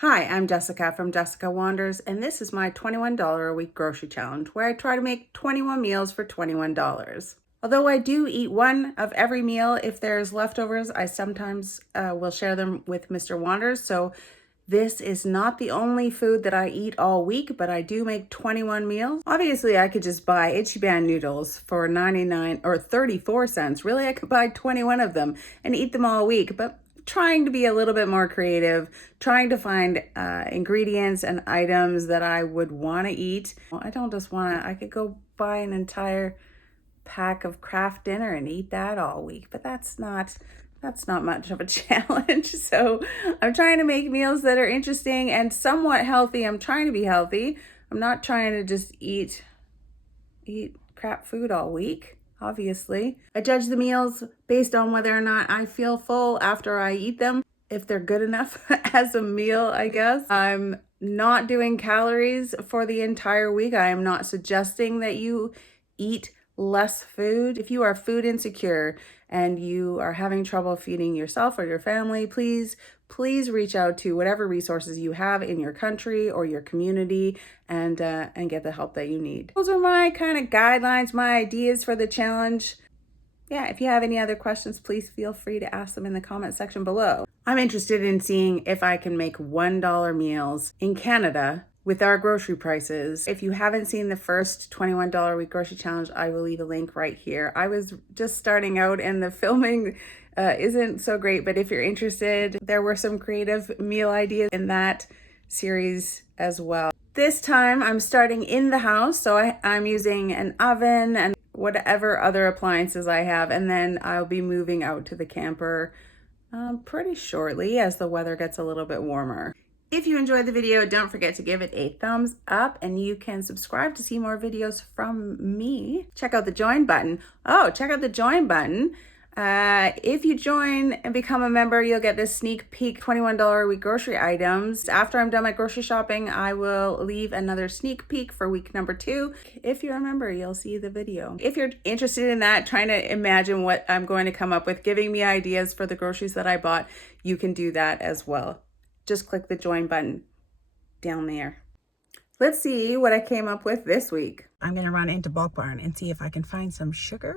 Hi, I'm Jessica from Jessica Wanders, and this is my $21 a week grocery challenge where I try to make 21 meals for $21. Although I do eat one of every meal, if there's leftovers, I sometimes will share them with Mr. Wanders. So this is not the only food that I eat all week, but I do make 21 meals. Obviously, I could just buy Ichiban noodles for 99 or 34 cents. Really, I could buy 21 of them and eat them all week, but trying to be a little bit more creative, trying to find ingredients and items that I would want to eat. I don't just want to, I could go buy an entire pack of Kraft dinner and eat that all week, but that's not much of a challenge. So I'm trying to make meals that are interesting and somewhat healthy. I'm trying to be healthy. I'm not trying to just eat crap food all week. Obviously, I judge the meals based on whether or not I feel full after I eat them, if they're good enough as a meal, I guess. I'm not doing calories for the entire week. I am not suggesting that you eat less food. If you are food insecure and you are having trouble feeding yourself or your family, please reach out to whatever resources you have in your country or your community and get the help that you need. Those are my kind of guidelines, my ideas for the challenge. Yeah, if you have any other questions, please feel free to ask them in the comment section below. I'm interested in seeing if I can make $1 meals in Canada with our grocery prices. If you haven't seen the first $21 a week grocery challenge, I will leave a link right here. I was just starting out and the filming isn't so great, but if you're interested, there were some creative meal ideas in that series as well. This time I'm starting in the house, so I'm using an oven and whatever other appliances I have, and then I'll be moving out to the camper pretty shortly as the weather gets a little bit warmer. If you enjoyed the video, don't forget to give it a thumbs up, and you can subscribe to see more videos from me. Check out the join button. Oh, check out the join button. If you join and become a member, you'll get this sneak peek $21 a week grocery items. After I'm done my grocery shopping, I will leave another sneak peek for week number 2. If you're a member, you'll see the video. If you're interested in that, trying to imagine what I'm going to come up with, giving me ideas for the groceries that I bought, you can do that as well. Just click the join button down there. Let's see what I came up with this week. I'm going to run into Bulk Barn and see if I can find some sugar.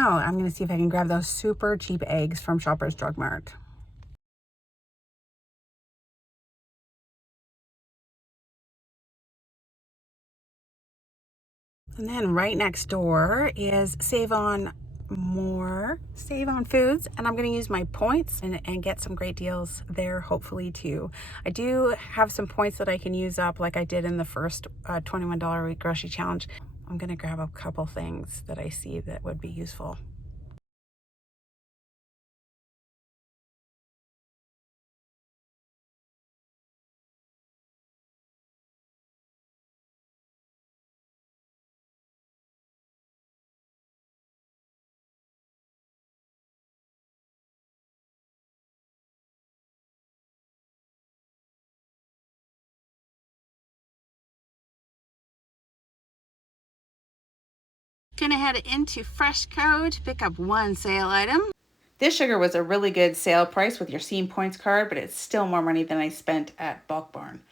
Oh, I'm going to see if I can grab those super cheap eggs from Shoppers Drug Mart. And then right next door is Save On Foods, and I'm going to use my points and get some great deals there hopefully too. I do have some points that I can use up like I did in the first $21 a week grocery challenge. I'm going to grab a couple things that I see that would be useful. Gonna head into Freshco to pick up one sale item. This sugar was a really good sale price with your Scene Points card, but it's still more money than I spent at Bulk Barn.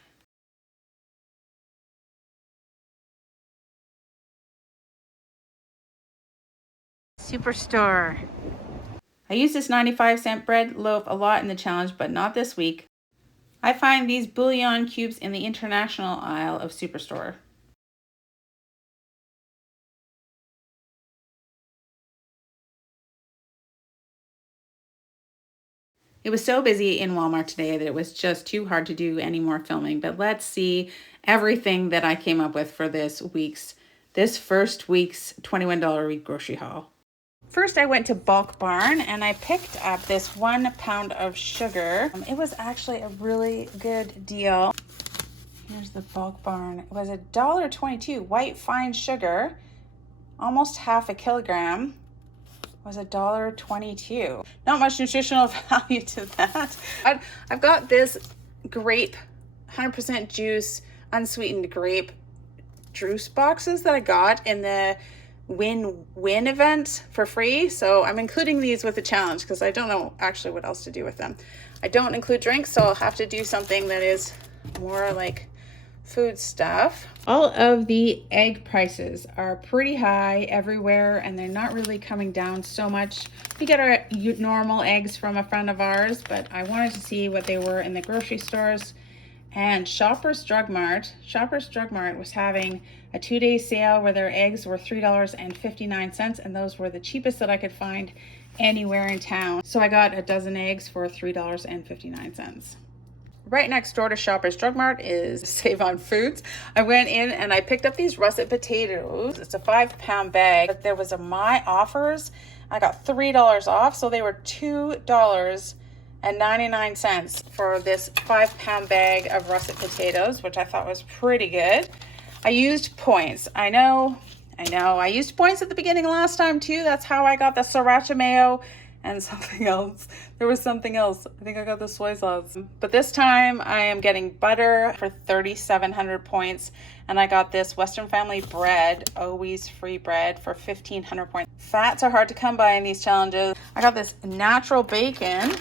Superstore. I use this 95-cent bread loaf a lot in the challenge, but not this week. I find these bouillon cubes in the international aisle of Superstore. It was so busy in Walmart today that it was just too hard to do any more filming. But let's see everything that I came up with for this first week's $21 a week grocery haul. First, I went to Bulk Barn and I picked up this 1 pound of sugar. It was actually a really good deal. Here's the Bulk Barn. It was $1.22. White fine sugar, almost half a kilogram, was $1.22. Not much nutritional value to that. I've got this grape, 100% juice, unsweetened grape juice boxes that I got in the win-win event for free. So I'm including these with the challenge because I don't know actually what else to do with them. I don't include drinks, so I'll have to do something that is more like food stuff. All of the egg prices are pretty high everywhere and they're not really coming down so much. We get our normal eggs from a friend of ours, but I wanted to see what they were in the grocery stores. And Shoppers Drug Mart was having a 2-day sale where their eggs were $3.59, and those were the cheapest that I could find anywhere in town. So I got a dozen eggs for $3.59. Right next door to Shoppers Drug Mart is Save on Foods. I went in and I picked up these russet potatoes. It's a 5-pound bag. But there was a My Offers. I got $3 off, so they were $2.99 for this 5-pound bag of russet potatoes, which I thought was pretty good. I used points. I know. I used points at the beginning last time too. That's how I got the sriracha mayo and something else. There was something else. I think I got the soy sauce. But this time I am getting butter for 3,700 points. And I got this Western Family bread, always free bread, for 1,500 points. Fats are hard to come by in these challenges. I got this natural bacon,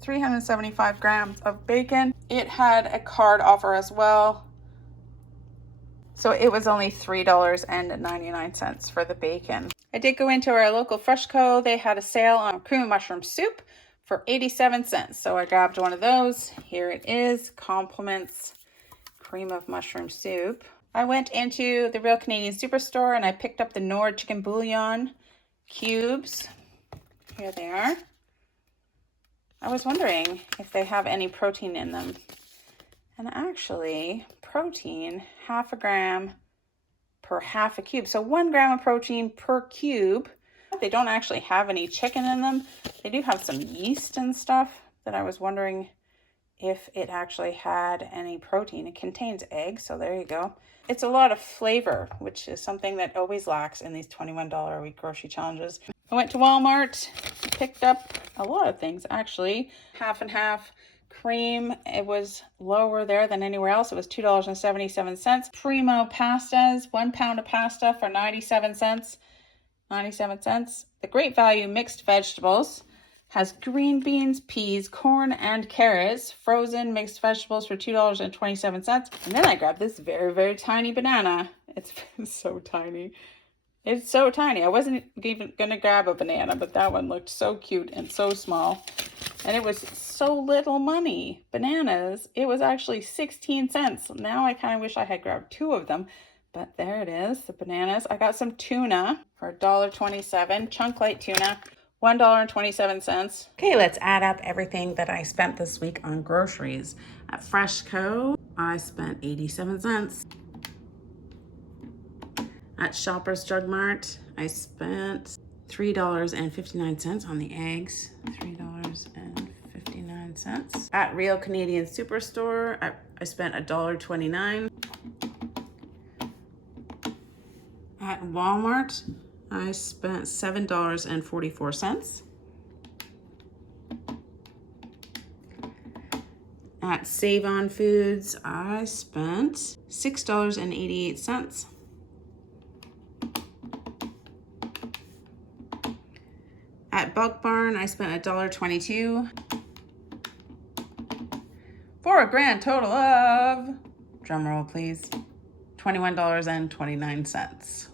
375 grams of bacon. It had a card offer as well. So it was only $3.99 for the bacon. I did go into our local Freshco. They had a sale on cream of mushroom soup for 87 cents. So I grabbed one of those. Here it is, Compliments cream of mushroom soup. I went into the Real Canadian Superstore and I picked up the Knorr chicken bouillon cubes. Here they are. I was wondering if they have any protein in them. And actually, protein, 0.5 gram per half a cube. So 1 gram of protein per cube. They don't actually have any chicken in them. They do have some yeast and stuff that I was wondering if it actually had any protein. It contains eggs, so there you go. It's a lot of flavor, which is something that always lacks in these $21 a week grocery challenges. I went to Walmart, picked up a lot of things actually. Half and half cream, it was lower there than anywhere else. It was $2.77. Primo pastas, 1 pound of pasta for 97 cents. 97 cents. The Great Value mixed vegetables has green beans, peas, corn, and carrots. Frozen mixed vegetables for $2.27. And then I grabbed this very, very tiny banana. It's so tiny. It's so tiny. I wasn't even gonna grab a banana, but that one looked so cute and so small. And it was so little money. Bananas, it was actually 16 cents. Now I kind of wish I had grabbed 2 of them, but there it is, the bananas. I got some tuna for $1.27, chunk light tuna, $1.27. Okay, let's add up everything that I spent this week on groceries. At Freshco, I spent 87 cents. At Shoppers Drug Mart, I spent $3.59 on the eggs. $3.59. At Real Canadian Superstore, I spent $1.29. At Walmart, I spent $7.44. At Save on Foods, I spent $6.88. At Bulk Barn, I spent $1.22 for a grand total of, drum roll please, $21.29.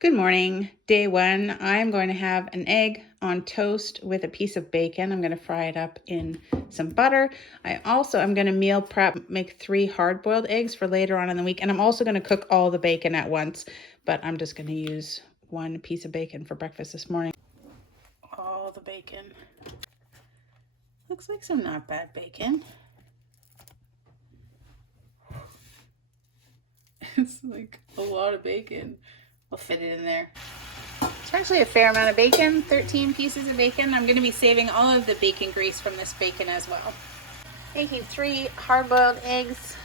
Good morning. Day 1, I'm going to have an egg on toast with a piece of bacon. I'm going to fry it up in some butter. I also am going to meal prep, make 3 hard-boiled eggs for later on in the week. And I'm also going to cook all the bacon at once, but I'm just going to use 1 piece of bacon for breakfast this morning. All all the bacon. Looks like some not bad bacon. It's like a lot of bacon. We'll fit it in there. It's actually a fair amount of bacon, 13 pieces of bacon. I'm going to be saving all of the bacon grease from this bacon as well. Making 3 hard-boiled eggs.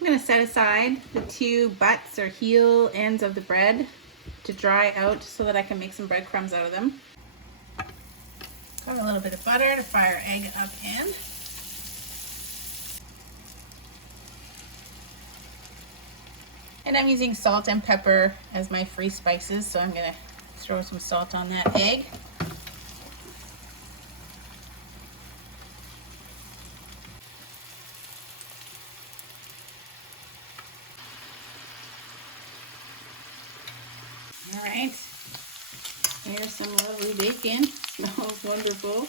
I'm going to set aside the 2 butts or heel ends of the bread to dry out so that I can make some breadcrumbs out of them. Got a little bit of butter to fry our egg up in. And I'm using salt and pepper as my free spices, so I'm going to throw some salt on that egg. All right, here's some lovely bacon. Smells wonderful.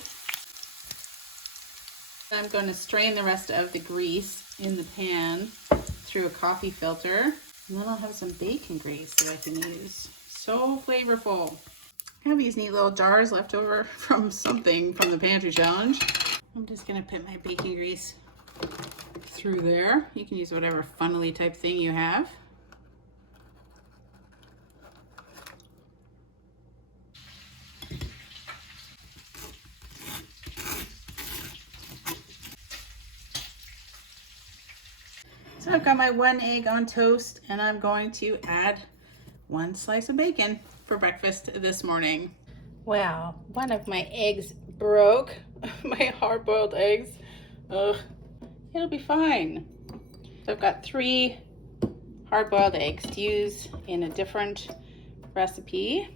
I'm going to strain the rest of the grease in the pan through a coffee filter. And then I'll have some bacon grease that I can use. So flavorful. I have these neat little jars left over from something from the pantry challenge. I'm just going to put my bacon grease through there. You can use whatever funnely type thing you have. So I've got my 1 egg on toast, and I'm going to add 1 slice of bacon for breakfast this morning. Wow, one of my eggs broke. My hard-boiled eggs. Ugh, it'll be fine. So I've got 3 hard-boiled eggs to use in a different recipe.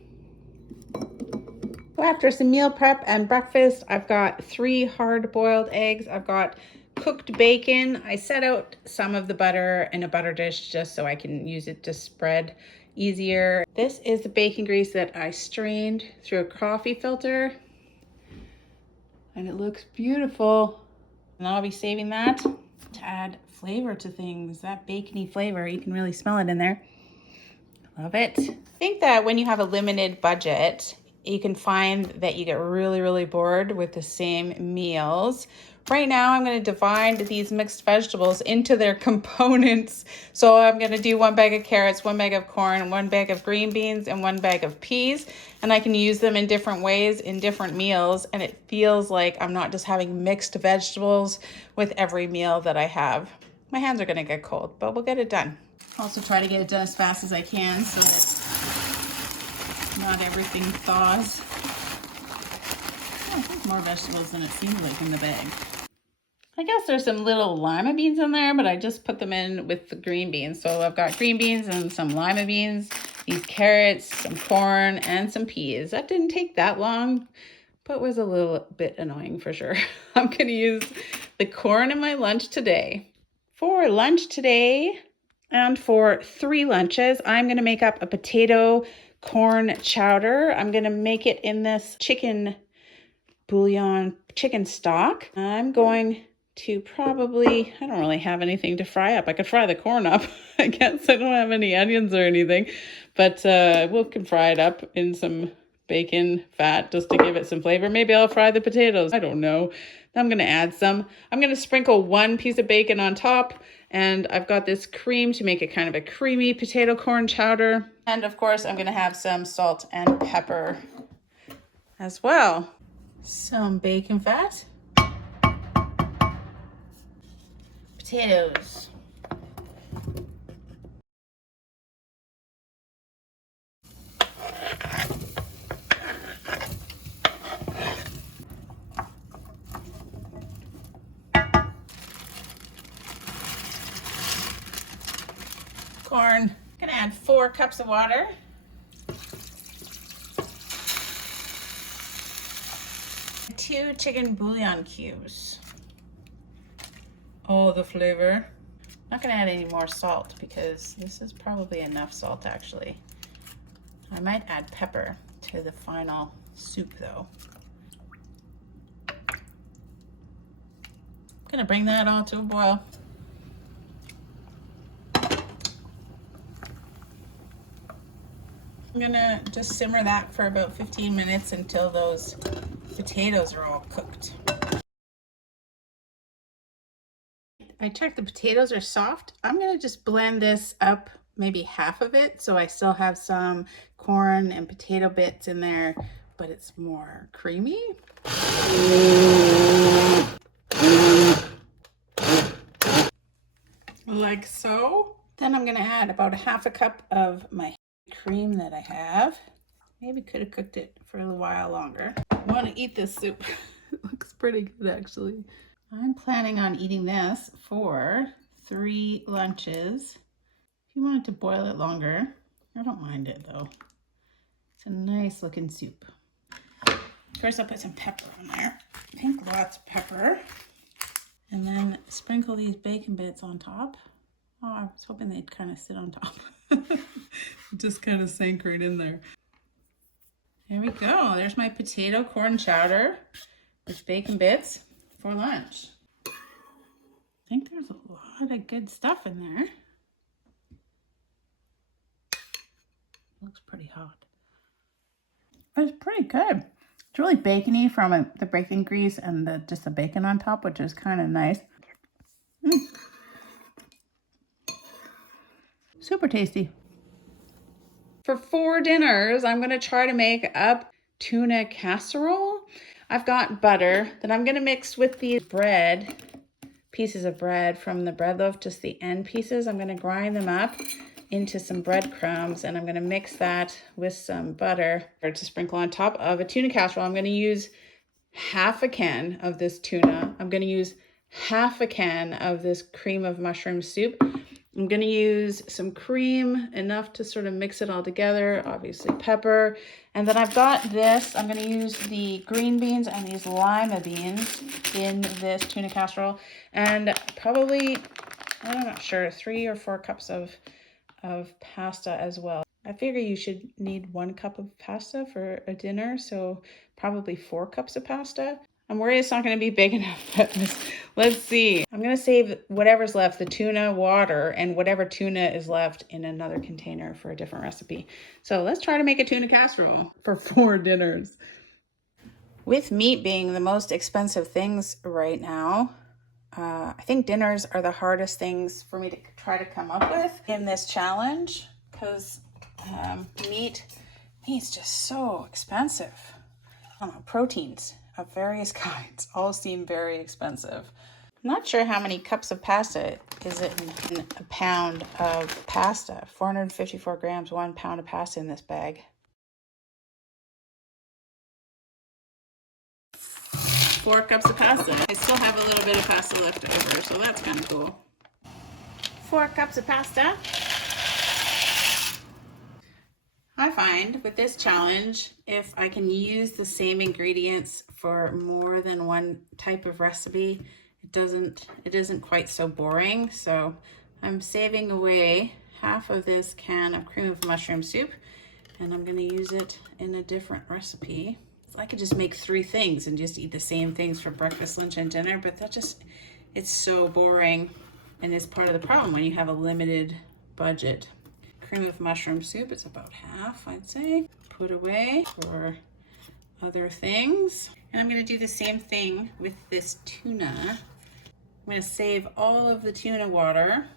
So after some meal prep and breakfast, I've got 3 hard-boiled eggs. I've got cooked bacon. I set out some of the butter in a butter dish just so I can use it to spread easier. This is the bacon grease that I strained through a coffee filter, and it looks beautiful. And I'll be saving that to add flavor to things. That bacony flavor, you can really smell it in there. Love it. I think that when you have a limited budget, you can find that you get really bored with the same meals. Right now, I'm going to divide these mixed vegetables into their components. So I'm going to do 1 bag of carrots, 1 bag of corn, 1 bag of green beans, and 1 bag of peas. And I can use them in different ways in different meals. And it feels like I'm not just having mixed vegetables with every meal that I have. My hands are going to get cold, but we'll get it done. Also try to get it done as fast as I can so that not everything thaws. Oh, there's more vegetables than it seemed like in the bag. I guess there's some little lima beans in there, but I just put them in with the green beans. So I've got green beans and some lima beans, these carrots, some corn, and some peas. That didn't take that long, but was a little bit annoying for sure. I'm going to use the corn in my lunch today. For lunch today, and for 3 lunches, I'm going to make up a potato corn chowder. I'm going to make it in this chicken bouillon, chicken stock. I'm going to probably, I don't really have anything to fry up. I could fry the corn up. I guess I don't have any onions or anything, but we can fry it up in some bacon fat just to give it some flavor. Maybe I'll fry the potatoes. I don't know. I'm going to add some. I'm going to sprinkle 1 piece of bacon on top, and I've got this cream to make it kind of a creamy potato corn chowder. And of course, I'm going to have some salt and pepper as well. Some bacon fat. Potatoes. Corn. I'm gonna add 4 cups of water. Two chicken bouillon cubes. Oh, the flavor. Not gonna add any more salt because this is probably enough salt actually. I might add pepper to the final soup though. I'm gonna bring that all to a boil. I'm gonna just simmer that for about 15 minutes until those potatoes are all cooked. I checked the potatoes are soft. I'm gonna just blend this up, maybe half of it, so I still have some corn and potato bits in there, but it's more creamy. Like so. Then I'm gonna add about a half a cup of my cream that I have. Maybe could have cooked it for a little while longer. I want to eat this soup. It looks pretty good actually. I'm planning on eating this for 3 lunches. If you wanted to boil it longer, I don't mind it though. It's a nice looking soup. First I'll put some pepper on there. I think lots of pepper. And then sprinkle these bacon bits on top. Oh, I was hoping they'd kind of sit on top. Just kind of sank right in there. There we go. There's my potato corn chowder with bacon bits for lunch. I think there's a lot of good stuff in there. Looks pretty hot. But it's pretty good. It's really bacony from the bacon grease and just the bacon on top, which is kind of nice. Super tasty. For 4 dinners, I'm going to try to make up tuna casserole. I've got butter that I'm going to mix with these pieces of bread from the bread loaf, just the end pieces. I'm going to grind them up into some breadcrumbs, and I'm going to mix that with some butter to sprinkle on top of a tuna casserole. I'm going to use half a can of this tuna. I'm going to use half a can of this cream of mushroom soup. I'm going to use some cream, enough to sort of mix it all together, obviously pepper. And then I've got this, I'm going to use the green beans and these lima beans in this tuna casserole. And probably, I'm not sure, 3 or 4 cups of pasta as well. I figure you should need 1 cup of pasta for a dinner, so probably 4 cups of pasta. I'm worried it's not going to be big enough, but let's see. I'm going to save whatever's left, the tuna water, and whatever tuna is left in another container for a different recipe. So let's try to make a tuna casserole for 4 dinners. With meat being the most expensive things right now, I think dinners are the hardest things for me to try to come up with in this challenge, because meat's just so expensive. Proteins of various kinds all seem very expensive. I'm not sure how many cups of pasta is it in a pound of pasta. 454 grams, 1 pound of pasta in this bag. 4 cups of pasta. I still have a little bit of pasta left over, so that's kind of cool. 4 cups of pasta. I find with this challenge, if I can use the same ingredients for more than one type of recipe, it isn't quite so boring. So I'm saving away half of this can of cream of mushroom soup, and I'm going to use it in a different recipe. I could just make 3 things and just eat the same things for breakfast, lunch, and dinner, but it's so boring, and it's part of the problem when you have a limited budget. Cream of mushroom soup, it's about half, I'd say. Put away for other things. And I'm going to do the same thing with this tuna. I'm going to save all of the tuna water.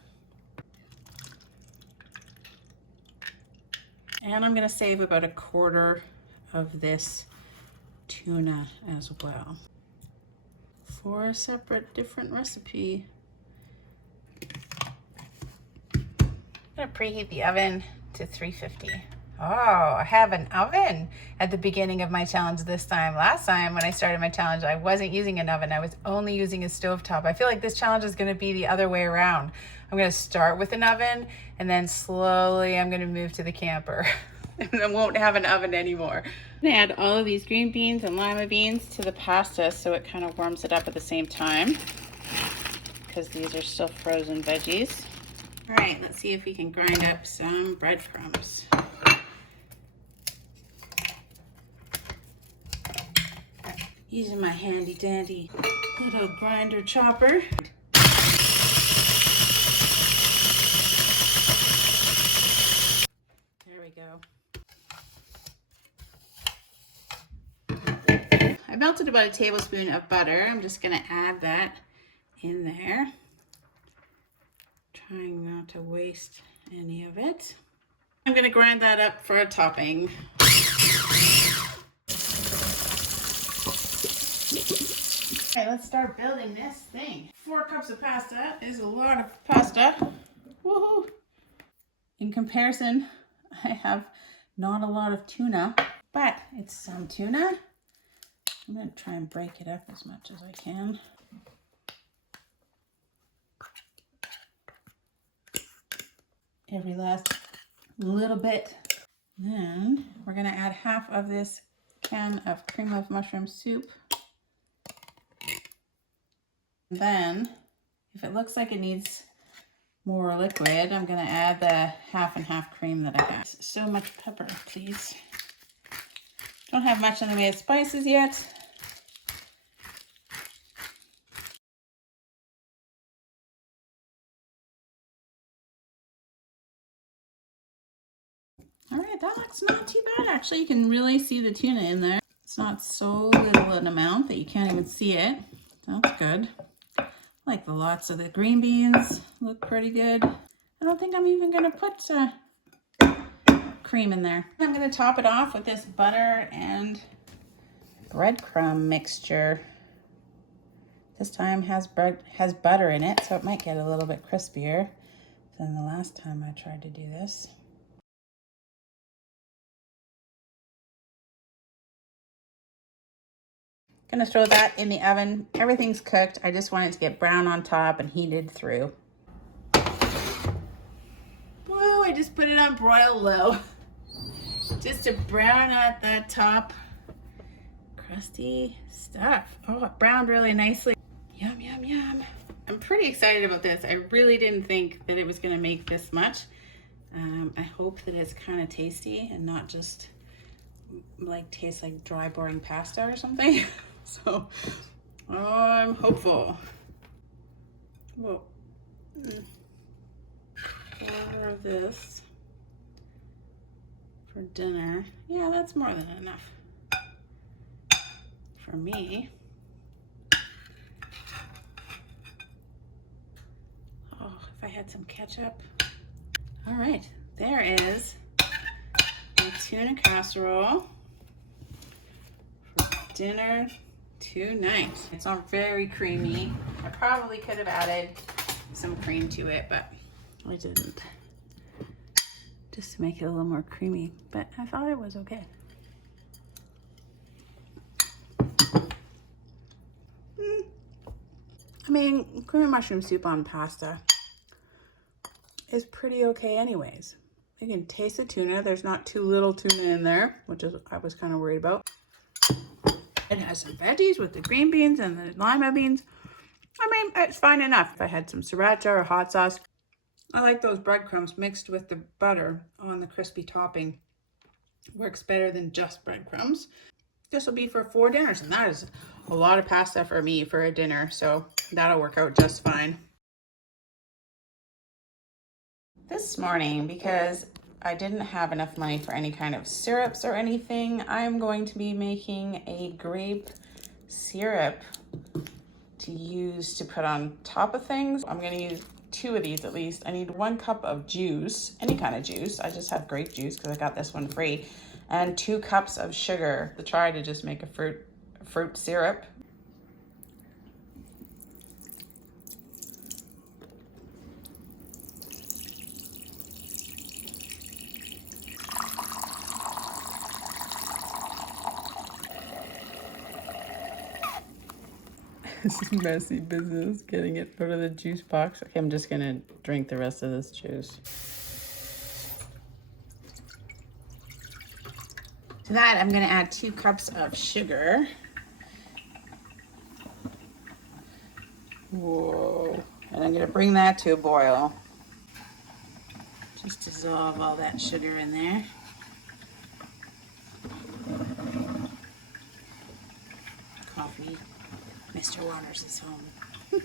And I'm going to save about 1/4 of this tuna as well for a separate, different recipe. I'm gonna preheat the oven to 350. Oh, I have an oven at the beginning of my challenge this time. Last time when I started my challenge, I wasn't using an oven. I was only using a stovetop. I feel like this challenge is gonna be the other way around. I'm gonna start with an oven, and then slowly I'm gonna move to the camper. And I won't have an oven anymore. I'm gonna add all of these green beans and lima beans to the pasta so it kind of warms it up at the same time, because these are still frozen veggies. All right, let's see if we can grind up some breadcrumbs. Using my handy dandy little grinder chopper. There we go. I melted about a tablespoon of butter. I'm just gonna add that in there. Trying not to waste any of it. I'm gonna grind that up for a topping. Okay, let's start building this thing. 4 cups of pasta is a lot of pasta. Woohoo! In comparison, I have not a lot of tuna, but it's some tuna. I'm gonna try and break it up as much as I can. Every last little bit. Then we're gonna add half of this can of cream of mushroom soup. Then, if it looks like it needs more liquid, I'm gonna add the half and half cream that I have. So much pepper, please. Don't have much in the way of spices yet. All right, that looks not too bad. Actually, you can really see the tuna in there. It's not so little an amount that you can't even see it. That's good. I like the lots of the green beans. Look pretty good. I don't think I'm even gonna put cream in there. I'm gonna top it off with this butter and breadcrumb mixture. This time has butter in it, so it might get a little bit crispier than the last time I tried to do this. Gonna throw that in the oven. Everything's cooked. I just want it to get brown on top and heated through. Whoa, I just put it on broil low. Just to brown out that top crusty stuff. Oh, it browned really nicely. Yum, yum, yum. I'm pretty excited about this. I really didn't think that it was gonna make this much. I hope that it's kind of tasty and not just like tastes like dry, boring pasta or something. So, I'm hopeful. Well, more of this for dinner. Yeah, that's more than enough for me. Oh, if I had some ketchup. All right, there is a tuna casserole for dinner tonight. It's not very creamy. I probably could have added some cream to it, but I didn't. Just to make it a little more creamy, but I thought it was okay. I mean, cream and mushroom soup on pasta is pretty okay anyways. You can taste the tuna. There's not too little tuna in there, which is I was kind of worried about. It has some veggies with the green beans and the lima beans. I mean, it's fine enough. If I had some sriracha or hot sauce, I like those breadcrumbs mixed with the butter on the crispy topping. Works better than just breadcrumbs. This will be for 4 dinners, and that is a lot of pasta for me for a dinner, so that'll work out just fine. This morning, because I didn't have enough money for any kind of syrups or anything, I'm going to be making a grape syrup to use to put on top of things. I'm going to use 2 of these at least. I need 1 cup of juice, any kind of juice. I just have grape juice because I got this one free, and 2 cups of sugar to try to just make a fruit syrup. This is messy business, getting it out of the juice box. Okay, I'm just gonna drink the rest of this juice. To that, I'm gonna add 2 cups of sugar. Whoa, and I'm gonna bring that to a boil. Just dissolve all that sugar in there. Coffee. Mr. Waters is home. I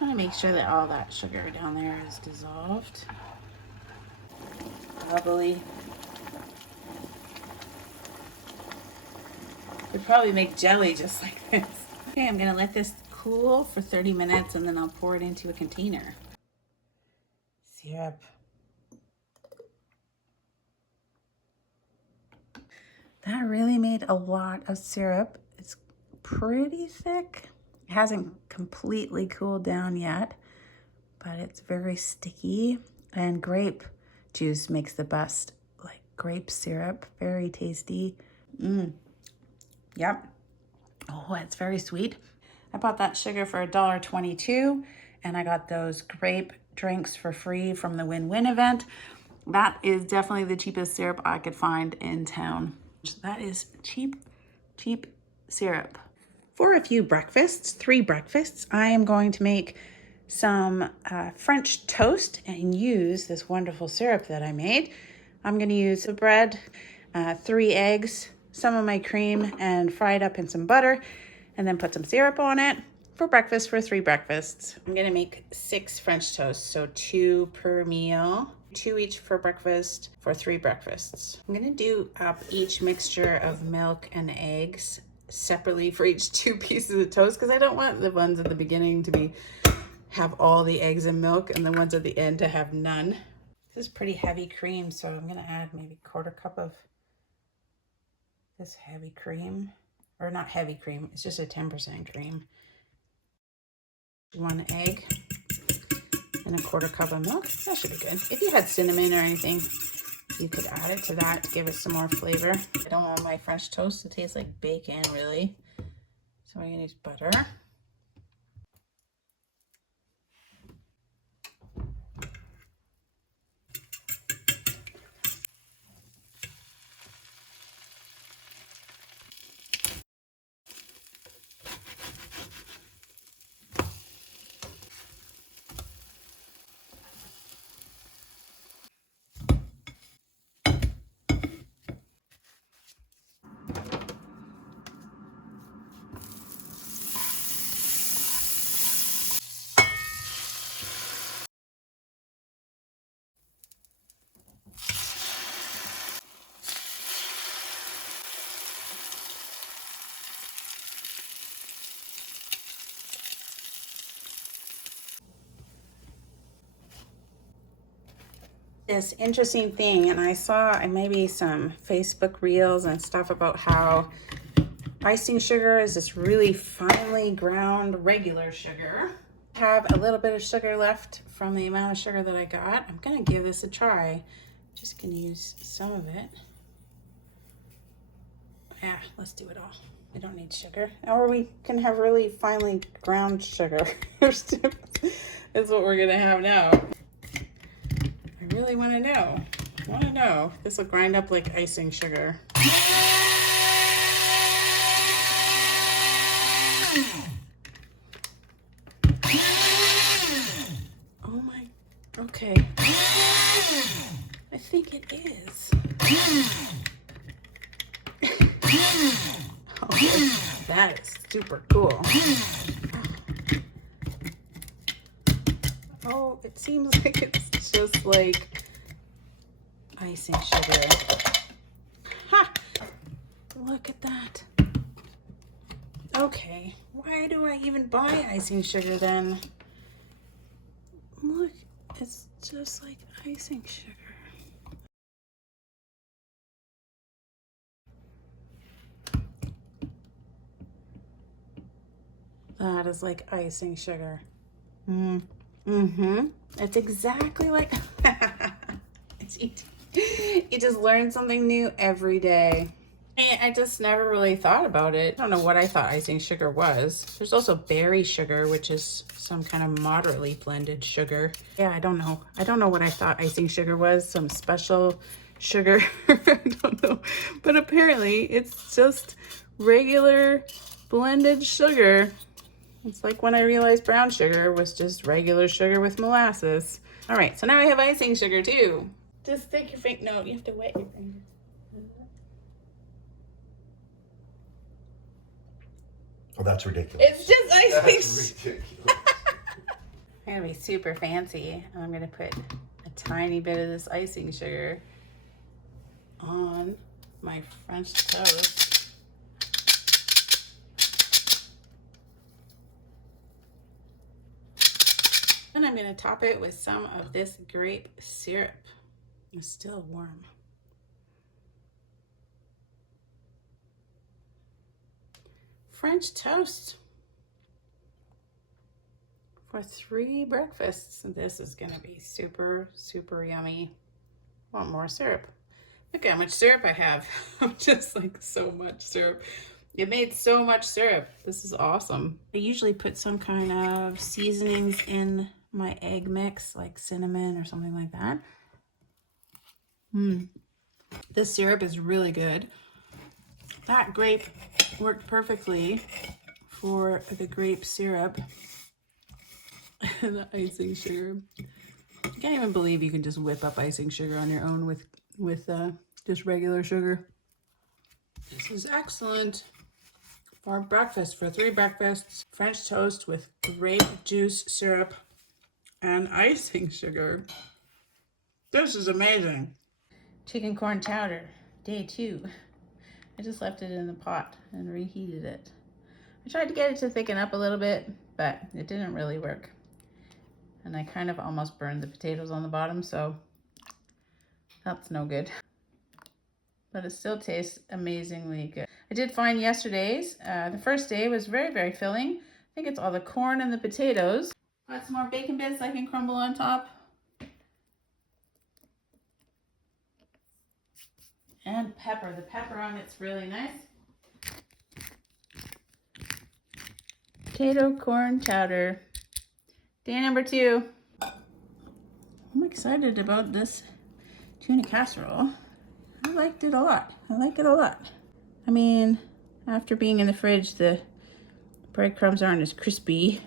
want to make sure that all that sugar down there is dissolved. Bubbly. We'd probably make jelly just like this. Okay, I'm gonna let this cool for 30 minutes and then I'll pour it into a container. Syrup. That really made a lot of syrup. It's pretty thick. It hasn't completely cooled down yet, but it's very sticky. And grape juice makes the best, like grape syrup, very tasty. Yep. Oh, it's very sweet. I bought that sugar for $1.22 and I got those grape drinks for free from the win-win event. That is definitely the cheapest syrup I could find in town. That is cheap syrup. For a few breakfasts, 3 breakfasts, I am going to make some French toast and use this wonderful syrup that I made. I'm going to use the bread, 3 eggs, some of my cream, and fry it up in some butter, and then put some syrup on it for breakfast for 3 breakfasts. I'm going to make 6 French toasts, so 2 per meal. 2 each for breakfast for 3 breakfasts. I'm gonna do up each mixture of milk and eggs separately for each 2 pieces of toast because I don't want the ones at the beginning to have all the eggs and milk and the ones at the end to have none. This is pretty heavy cream, so I'm gonna add maybe 1/4 cup of this heavy cream, or not heavy cream, it's just a 10% cream. 1 egg. And 1/4 cup of milk. That should be good. If you had cinnamon or anything, you could add it to that to give it some more flavor. I don't want my French toast to taste like bacon, really. So I'm gonna use butter. This interesting thing, and I saw maybe some Facebook reels and stuff about how icing sugar is this really finely ground regular sugar. I have a little bit of sugar left from the amount of sugar that I got. I'm gonna give this a try. I'm just gonna use some of it. Yeah, let's do it all. We don't need sugar. Or we can have really finely ground sugar. That's what we're gonna have now. I really wanna know. This will grind up like icing sugar. Oh my, okay. I think it is. Oh, that is super cool. Oh, it seems like it's just like icing sugar. Ha! Look at that. Okay, why do I even buy icing sugar then? Look, it's just like icing sugar. That is like icing sugar. It's exactly like you just learn something new every day. I just never really thought about it. I don't know what I thought icing sugar was. There's also berry sugar, which is some kind of moderately blended sugar. Yeah, I don't know. I don't know what I thought icing sugar was. Some special sugar. I don't know. But apparently it's just regular blended sugar. It's like when I realized brown sugar was just regular sugar with molasses. All right, so now I have icing sugar too. Just stick your finger. No, you have to wet your finger. Oh, that's ridiculous. It's just icing. That's ridiculous. I'm gonna be super fancy. I'm gonna put a tiny bit of this icing sugar on my French toast. And I'm gonna top it with some of this grape syrup. It's still warm. French toast for 3 breakfasts. This is gonna be super, super yummy. I want more syrup. Look how much syrup I have. I'm just like so much syrup. It made so much syrup. This is awesome. I usually put some kind of seasonings in my egg mix, like cinnamon or something like that. This syrup is really good. That grape worked perfectly for the grape syrup and the icing sugar. I can't even believe you can just whip up icing sugar on your own with just regular sugar. This is excellent for breakfast, for 3 breakfasts. French toast with grape juice syrup and icing sugar. This is amazing. Chicken corn chowder, day 2. I just left it in the pot and reheated it. I tried to get it to thicken up a little bit, but it didn't really work. And I kind of almost burned the potatoes on the bottom, so that's no good. But it still tastes amazingly good. I did find yesterday's, the first day was very, very filling. I think it's all the corn and the potatoes. Got some more bacon bits I can crumble on top. And pepper. The pepper on it's really nice. Potato corn chowder. Day number 2. I'm excited about this tuna casserole. I liked it a lot. I like it a lot. I mean, after being in the fridge, the breadcrumbs aren't as crispy.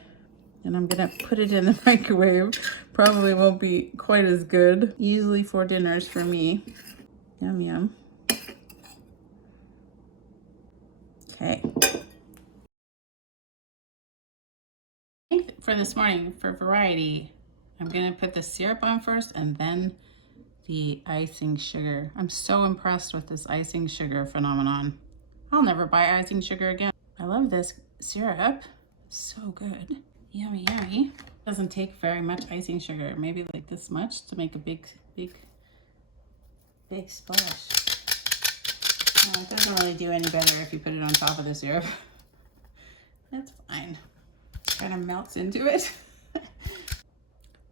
And I'm gonna put it in the microwave. Probably won't be quite as good. Easily 4 dinners for me. Yum, yum. Okay. For this morning, for variety, I'm gonna put the syrup on first and then the icing sugar. I'm so impressed with this icing sugar phenomenon. I'll never buy icing sugar again. I love this syrup. So good. Yummy, yummy. Doesn't take very much icing sugar, maybe like this much to make a big splash. It doesn't really do any better if you put it on top of the syrup. That's fine. Kind of melts into it.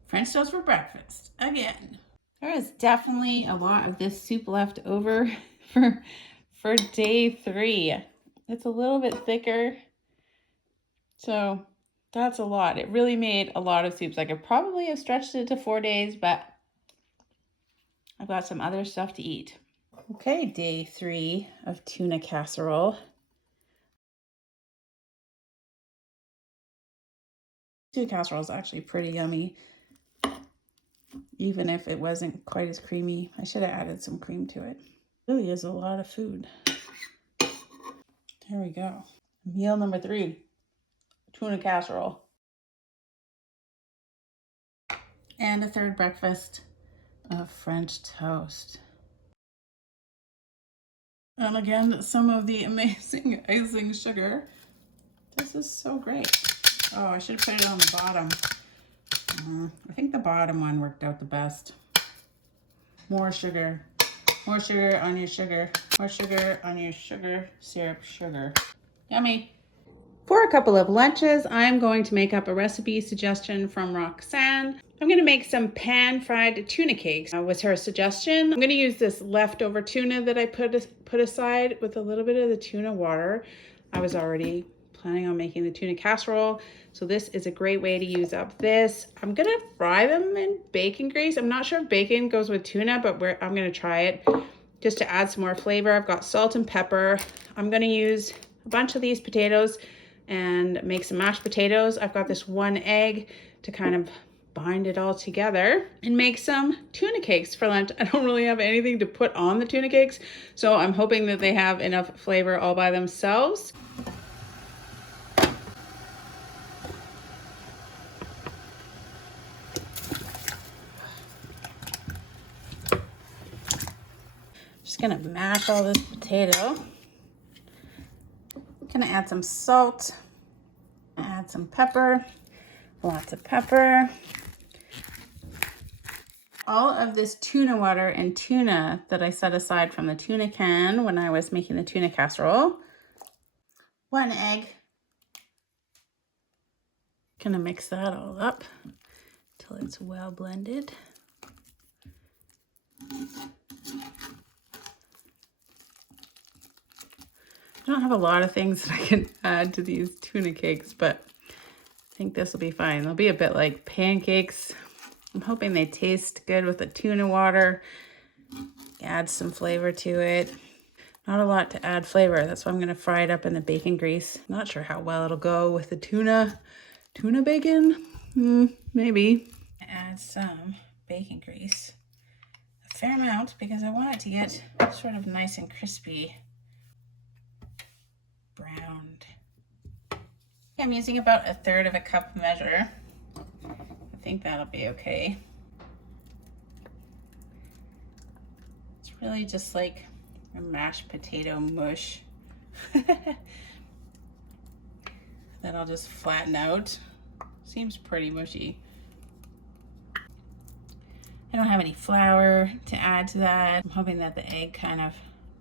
French toast for breakfast again. There is definitely a lot of this soup left over for day 3. It's a little bit thicker, so that's a lot. It really made a lot of soups. I could probably have stretched it to 4 days, but I've got some other stuff to eat. Okay, day 3 of tuna casserole. Tuna casserole is actually pretty yummy, even if it wasn't quite as creamy. I should have added some cream to it. It really is a lot of food. There we go. Meal number 3, tuna casserole. And a 3rd breakfast of French toast. And again, some of the amazing icing sugar. This is so great. Oh, I should have put it on the bottom. I think the bottom one worked out the best. More sugar. More sugar on your sugar. More sugar on your sugar. Syrup sugar. Yummy. For a couple of lunches, I'm going to make up a recipe suggestion from Roxanne. I'm going to make some pan-fried tuna cakes. Was her suggestion. I'm going to use this leftover tuna that I put aside with a little bit of the tuna water. I was already planning on making the tuna casserole, so this is a great way to use up this. I'm going to fry them in bacon grease. I'm not sure if bacon goes with tuna, but I'm going to try it just to add some more flavor. I've got salt and pepper. I'm going to use a bunch of these potatoes and make some mashed potatoes. I've got this 1 egg to kind of bind it all together and make some tuna cakes for lunch. I don't really have anything to put on the tuna cakes, so I'm hoping that they have enough flavor all by themselves. Just gonna mash all this potato. Gonna add some salt, add some pepper, lots of pepper. all of this tuna water and tuna that I set aside from the tuna can when I was making the tuna casserole. 1 egg. Gonna mix that all up till it's well blended. I don't have a lot of things that I can add to these tuna cakes, but I think this will be fine. They'll be a bit like pancakes. I'm hoping they taste good with the tuna water. Add some flavor to it. Not a lot to add flavor. That's why I'm gonna fry it up in the bacon grease. Not sure how well it'll go with the tuna. Tuna bacon? Maybe. Add some bacon grease. A fair amount because I want it to get sort of nice and crispy. Browned. I'm using about 1/3 cup measure. I think that'll be okay. It's really just like a mashed potato mush. Then I'll just flatten out. Seems pretty mushy. I don't have any flour to add to that. I'm hoping that the egg kind of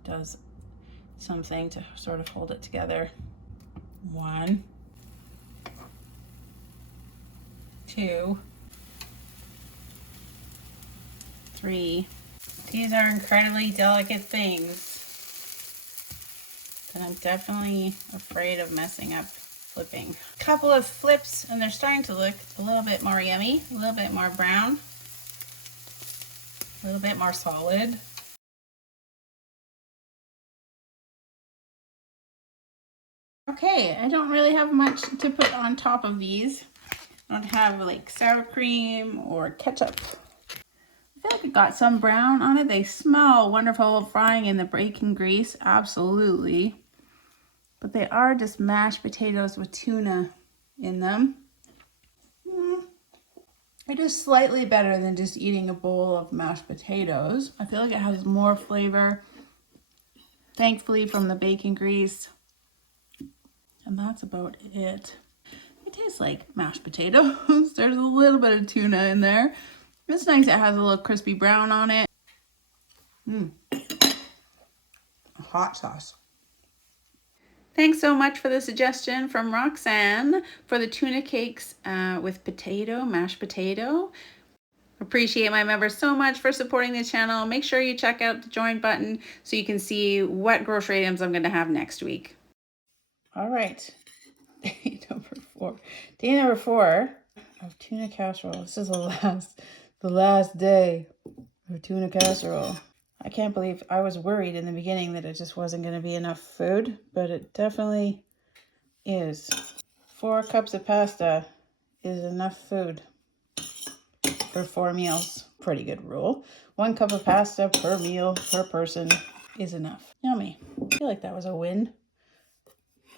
does something to sort of hold it together. 1, 2, 3. These are incredibly delicate things that I'm definitely afraid of messing up flipping. A couple of flips and they're starting to look a little bit more yummy, a little bit more brown, a little bit more solid. Okay, I don't really have much to put on top of these. I don't have like sour cream or ketchup. I feel like it got some brown on it. They smell wonderful frying in the bacon grease, absolutely. But they are just mashed potatoes with tuna in them. It is slightly better than just eating a bowl of mashed potatoes. I feel like it has more flavor, thankfully, from the bacon grease. And that's about it. It tastes like mashed potatoes. There's a little bit of tuna in there. It's nice it has a little crispy brown on it. Hot sauce. Thanks so much for the suggestion from Roxanne for the tuna cakes with mashed potato. Appreciate my members so much for supporting the channel. Make sure you check out the join button so you can see what grocery items I'm going to have next week. All right, day number four of tuna casserole. This is the last day of tuna casserole. I can't believe I was worried in the beginning that it just wasn't going to be enough food, but it definitely is. 4 cups of pasta is enough food for 4 meals. Pretty good rule. 1 cup of pasta per meal per person is enough. Yummy. I feel like that was a win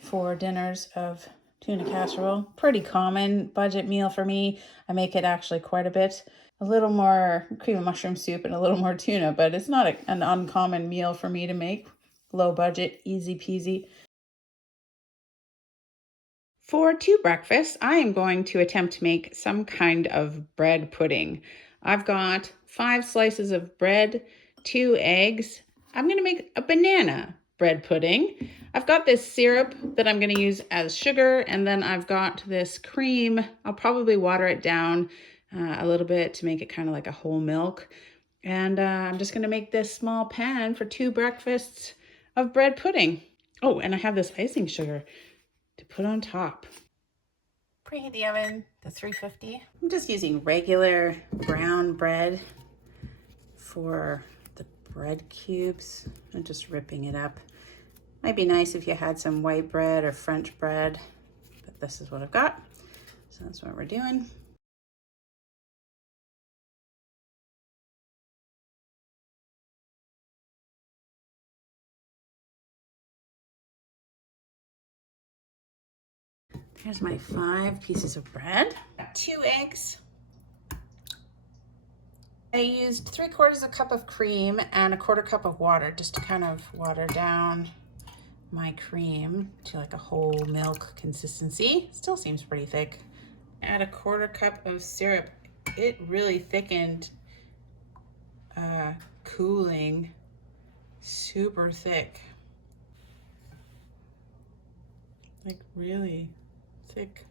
for dinners of tuna casserole. Pretty common budget meal for me. I make it actually quite a bit. A little more cream of mushroom soup and a little more tuna, but it's not an uncommon meal for me to make. Low budget, easy peasy. For 2 breakfasts, I am going to attempt to make some kind of bread pudding. I've got 5 slices of bread, 2 eggs. I'm going to make a banana bread pudding. I've got this syrup that I'm going to use as sugar, and then I've got this cream. I'll probably water it down a little bit to make it kind of like a whole milk. And I'm just going to make this small pan for 2 breakfasts of bread pudding. Oh, and I have this icing sugar to put on top. Preheat the oven to 350. I'm just using regular brown bread for the bread cubes. I'm just ripping it up. Might be nice if you had some white bread or French bread, but this is what I've got. So that's what we're doing. Here's my 5 pieces of bread. 2 eggs. I used 3/4 cup of cream and 1/4 cup of water just to kind of water down my cream to like a whole milk consistency. Still seems pretty thick. Add 1/4 cup of syrup. It really thickened cooling, super thick. Like really thick.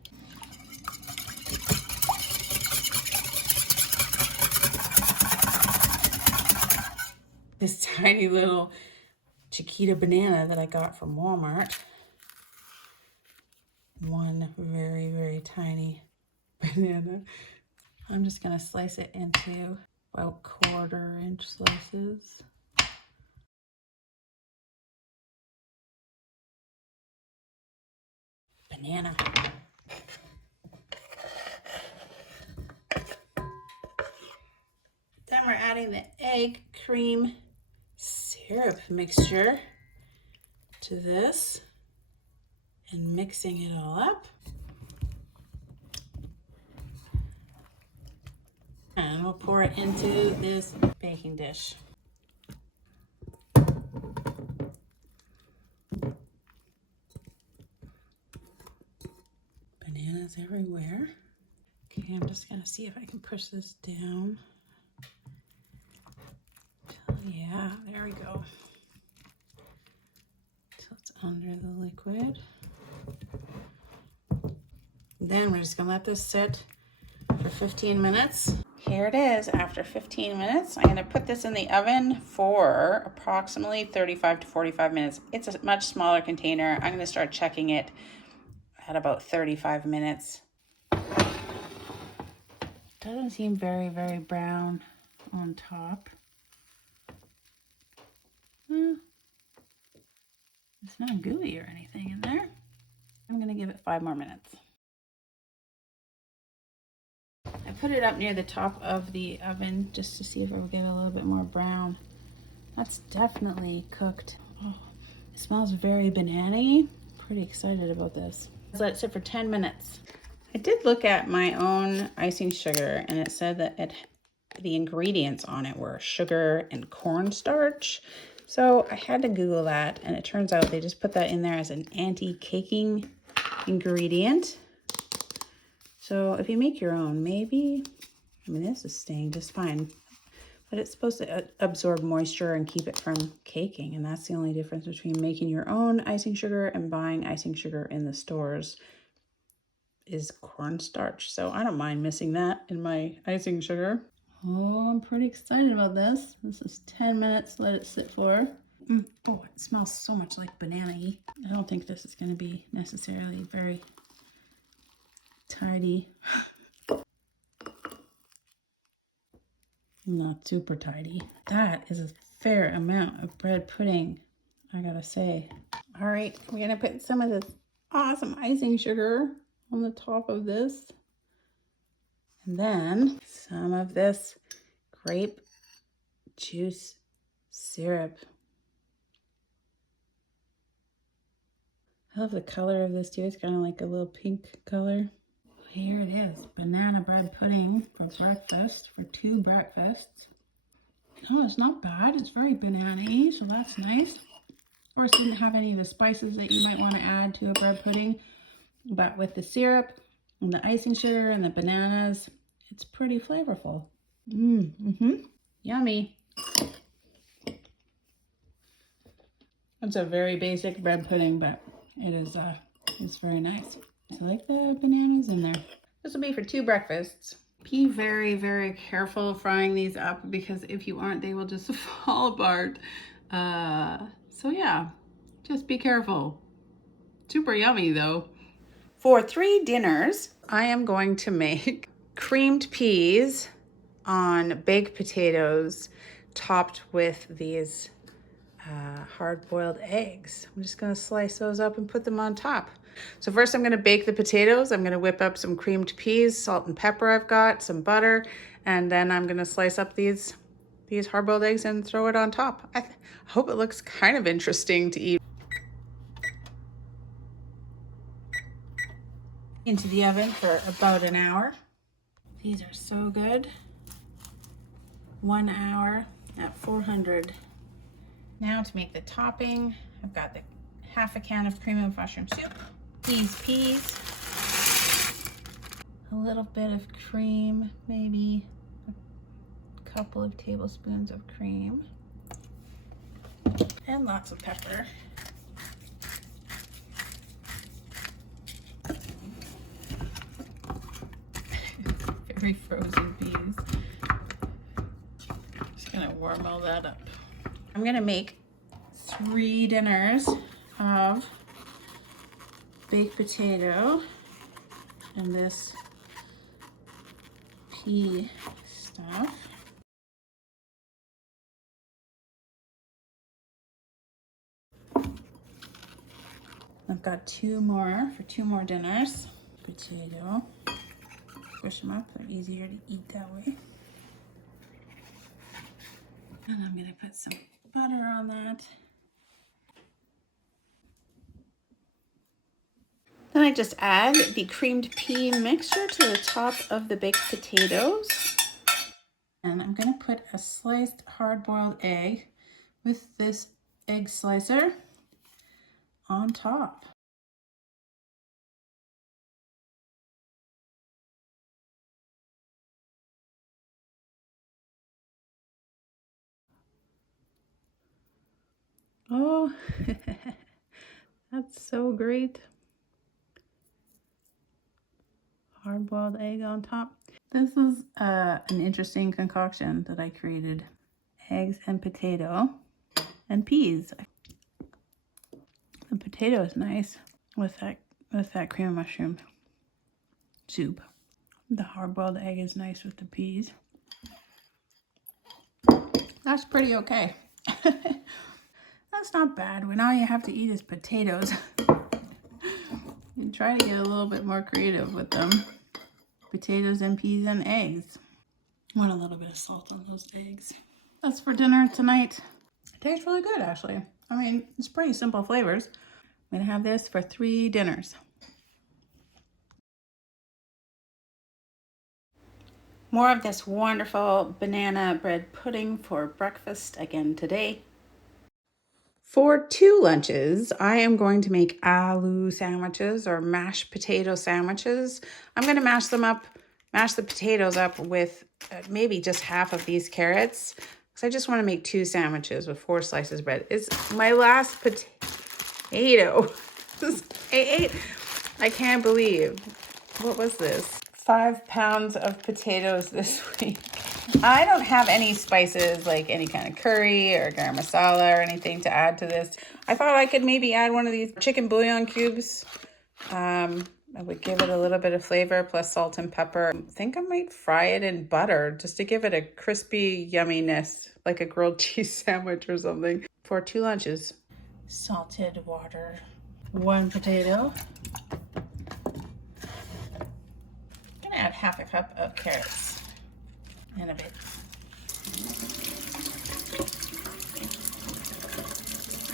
This tiny little Chiquita banana that I got from Walmart. One very, very tiny banana. I'm just gonna slice it into about 1/4 inch slices. Banana. Then we're adding the egg cream syrup mixture to this and mixing it all up. And we'll pour it into this baking dish. Bananas everywhere. Okay, I'm just gonna see if I can push this down. Yeah, there we go. So it's under the liquid. Then we're just gonna let this sit for 15 minutes. Here it is after 15 minutes. I'm gonna put this in the oven for approximately 35 to 45 minutes. It's a much smaller container. I'm gonna start checking it at about 35 minutes. Doesn't seem very, very brown on top. It's not gooey or anything in there. I'm gonna give it 5 more minutes. I put it up near the top of the oven just to see if it will get a little bit more brown. That's definitely cooked. Oh, it smells very banana-y. Pretty excited about this. Let's let it sit for 10 minutes. I did look at my own icing sugar and it said that the ingredients on it were sugar and cornstarch. So I had to Google that, and it turns out they just put that in there as an anti-caking ingredient. So if you make your own, maybe, I mean, this is staying just fine, but it's supposed to absorb moisture and keep it from caking. And that's the only difference between making your own icing sugar and buying icing sugar in the stores is cornstarch. So I don't mind missing that in my icing sugar. Oh, I'm pretty excited about this. This is 10 minutes, let it sit for. Oh, it smells so much like banana-y. I don't think this is going to be necessarily very tidy. Not super tidy. That is a fair amount of bread pudding, I gotta say. All right, we're gonna put some of this awesome icing sugar on the top of this. And then some of this grape juice syrup. I love the color of this too. It's kind of like a little pink color. Here it is, banana bread pudding for breakfast, for 2 breakfasts. Oh, it's not bad. It's very banana-y, so that's nice. Of course, it didn't have any of the spices that you might want to add to a bread pudding, but with the syrup and the icing sugar and the bananas, it's pretty flavorful. Yummy. It's a very basic bread pudding, but it is it's very nice. I like the bananas in there. This will be for 2 breakfasts. Be very, very careful frying these up because if you aren't, they will just fall apart. So yeah, just be careful. Super yummy though. For 3 dinners, I am going to make creamed peas on baked potatoes topped with these hard-boiled eggs. I'm just gonna slice those up and put them on top. So first I'm gonna bake the potatoes. I'm gonna whip up some creamed peas, salt and pepper I've got, some butter, and then I'm gonna slice up these hard-boiled eggs and throw it on top. I hope it looks kind of interesting to eat. Into the oven for about an hour. These are so good. 1 hour at 400. Now to make the topping, I've got the half a can of cream of mushroom soup, these peas, a little bit of cream, maybe a couple of tablespoons of cream, and lots of pepper. Very frozen peas. Just gonna warm all that up. I'm gonna make 3 dinners of baked potato and this pea stuff. I've got 2 more for 2 more dinners. Potato. Push them up, they're easier to eat that way. And I'm gonna put some butter on that. Then I just add the creamed pea mixture to the top of the baked potatoes. And I'm gonna put a sliced hard-boiled egg with this egg slicer on top. Oh, that's so great. Hard-boiled egg on top. This is an interesting concoction that I created. Eggs and potato and peas. The potato is nice with that cream of mushroom soup. The hard-boiled egg is nice with the peas. That's pretty okay. That's not bad when all you have to eat is potatoes. You try to get a little bit more creative with them. Potatoes and peas and eggs. Want a little bit of salt on those eggs. That's for dinner tonight. It tastes really good, actually. I mean, it's pretty simple flavors. I'm gonna have this for 3 dinners. More of this wonderful banana bread pudding for breakfast again today. For 2 lunches, I am going to make aloo sandwiches or mashed potato sandwiches. I'm going to mash the potatoes up with maybe just half of these carrots. Because I just want to make 2 sandwiches with 4 slices of bread. It's my last potato. I can't believe. What was this? 5 pounds of potatoes this week. I don't have any spices like any kind of curry or garam masala or anything to add to this. I thought I could maybe add one of these chicken bouillon cubes. I would give it a little bit of flavor plus salt and pepper. I think I might fry it in butter just to give it a crispy yumminess, like a grilled cheese sandwich or something. For 2 lunches. Salted water. 1 potato. I'm gonna add half a cup of carrots. And a bit.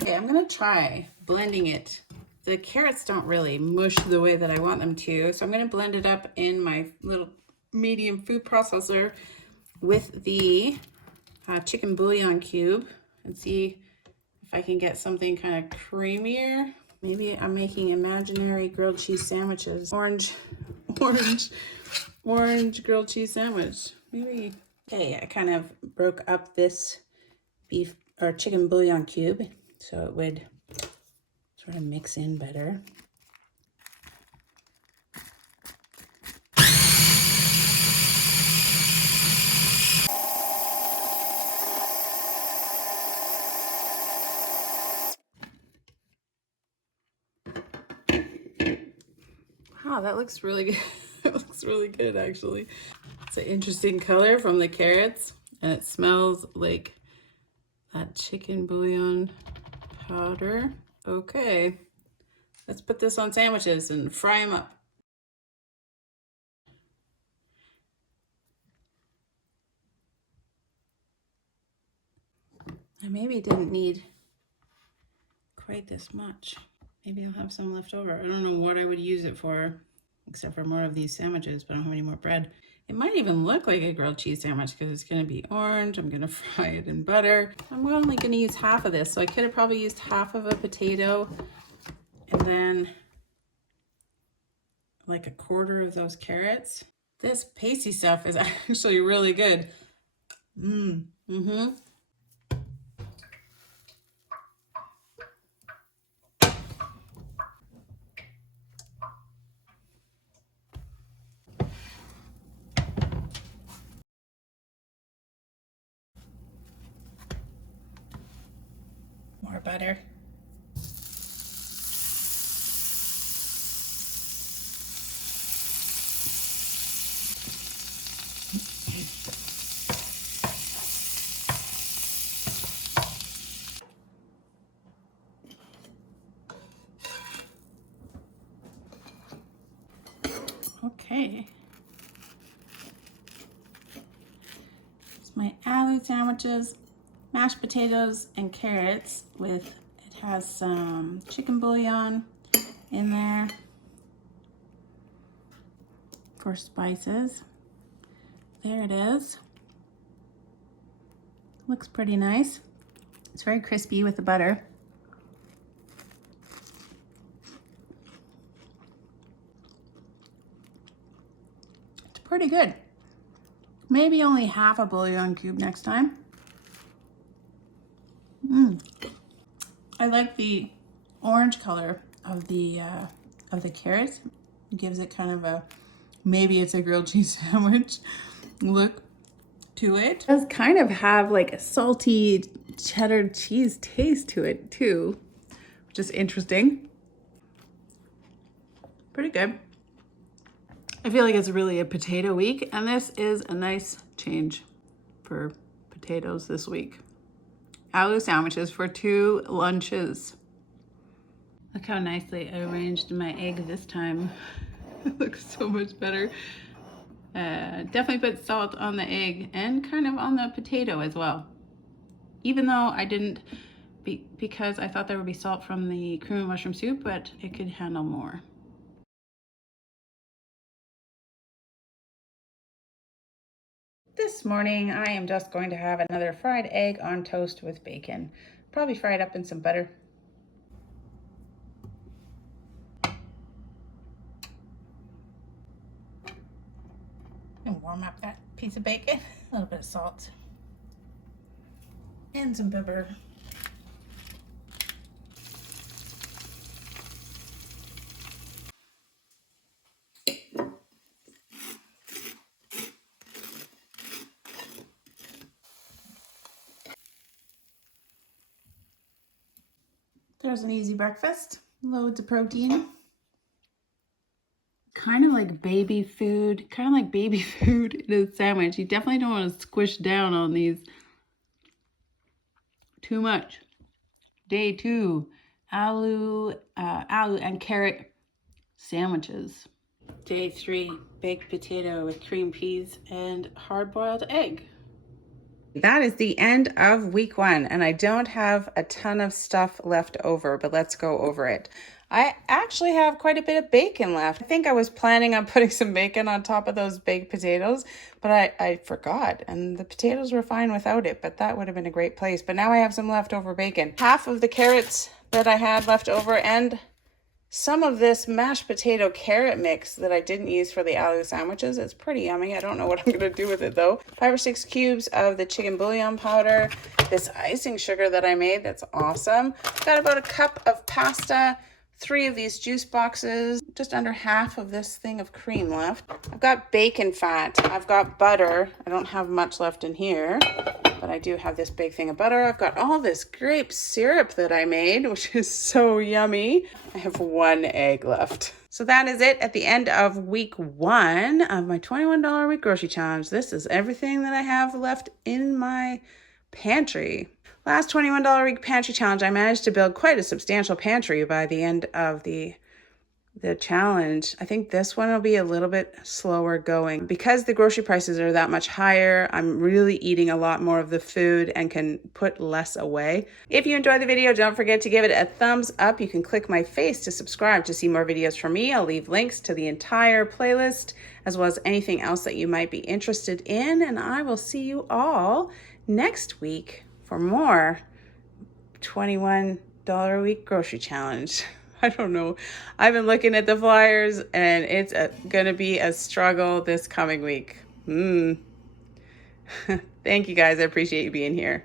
Okay, I'm gonna try blending it. The carrots don't really mush the way that I want them to, so I'm gonna blend it up in my little medium food processor with the chicken bouillon cube and see if I can get something kind of creamier. Maybe I'm making imaginary grilled cheese sandwiches. Orange grilled cheese sandwich. Maybe. Okay, I kind of broke up this beef or chicken bouillon cube so it would sort of mix in better. Wow, that looks really good. It looks really good, actually. It's an interesting color from the carrots, and it smells like that chicken bouillon powder. Okay, let's put this on sandwiches and fry them up. I maybe didn't need quite this much. Maybe I'll have some left over. I don't know what I would use it for, except for more of these sandwiches, but I don't have any more bread. It might even look like a grilled cheese sandwich because it's gonna be orange. I'm gonna fry it in butter. I'm only gonna use half of this, so I could have probably used half of a potato and then like a quarter of those carrots. This pasty stuff is actually really good. Mm-hmm. More butter. Okay. It's my aloo sandwiches, mashed potatoes and carrots with, it has some chicken bouillon in there for spices. There it is. Looks pretty nice. It's very crispy with the butter. It's pretty good. Maybe only half a bouillon cube next time. I like the orange color of the carrots. It gives it kind of a, maybe it's a grilled cheese sandwich look to it. It does kind of have like a salty cheddar cheese taste to it too, which is interesting. Pretty good. I feel like it's really a potato week, and this is a nice change for potatoes this week. Aloo sandwiches for 2 lunches. Look how nicely I arranged my egg this time. It looks so much better. Definitely put salt on the egg and kind of on the potato as well. Even though I didn't, because I thought there would be salt from the cream of mushroom soup, but it could handle more. This morning, I am just going to have another fried egg on toast with bacon. Probably fried up in some butter. And warm up that piece of bacon. A little bit of salt. And some pepper. There's an easy breakfast. Loads of protein. Kind of like baby food. Kind of like baby food in a sandwich. You definitely don't want to squish down on these too much. Day 2, aloo and carrot sandwiches. Day 3, baked potato with cream peas and hard-boiled egg. That is the end of week 1, and I don't have a ton of stuff left over, but let's go over it. I actually have quite a bit of bacon left. I think I was planning on putting some bacon on top of those baked potatoes, but I forgot, and the potatoes were fine without it, but that would have been a great place. But now I have some leftover bacon. Half of the carrots that I had left over, and some of this mashed potato carrot mix that I didn't use for the aloo sandwiches. It's pretty yummy. I don't know what I'm going to do with it though. 5 or 6 cubes of the chicken bouillon powder. This icing sugar that I made, that's awesome. Got about a cup of pasta, 3 of these juice boxes, just under half of this thing of cream left. I've got bacon fat. I've got butter. I don't have much left in here, but I do have this big thing of butter. I've got all this grape syrup that I made, which is so yummy. I have 1 egg left. So that is it at the end of week 1 of my $21 week grocery challenge. This is everything that I have left in my pantry. Last $21 week pantry challenge, I managed to build quite a substantial pantry by the end of the challenge. I think this one will be a little bit slower going. Because the grocery prices are that much higher, I'm really eating a lot more of the food and can put less away. If you enjoyed the video, don't forget to give it a thumbs up. You can click my face to subscribe to see more videos from me. I'll leave links to the entire playlist as well as anything else that you might be interested in. And I will see you all next week for more $21 a week grocery challenge. I don't know. I've been looking at the flyers and it's going to be a struggle this coming week. Thank you guys. I appreciate you being here.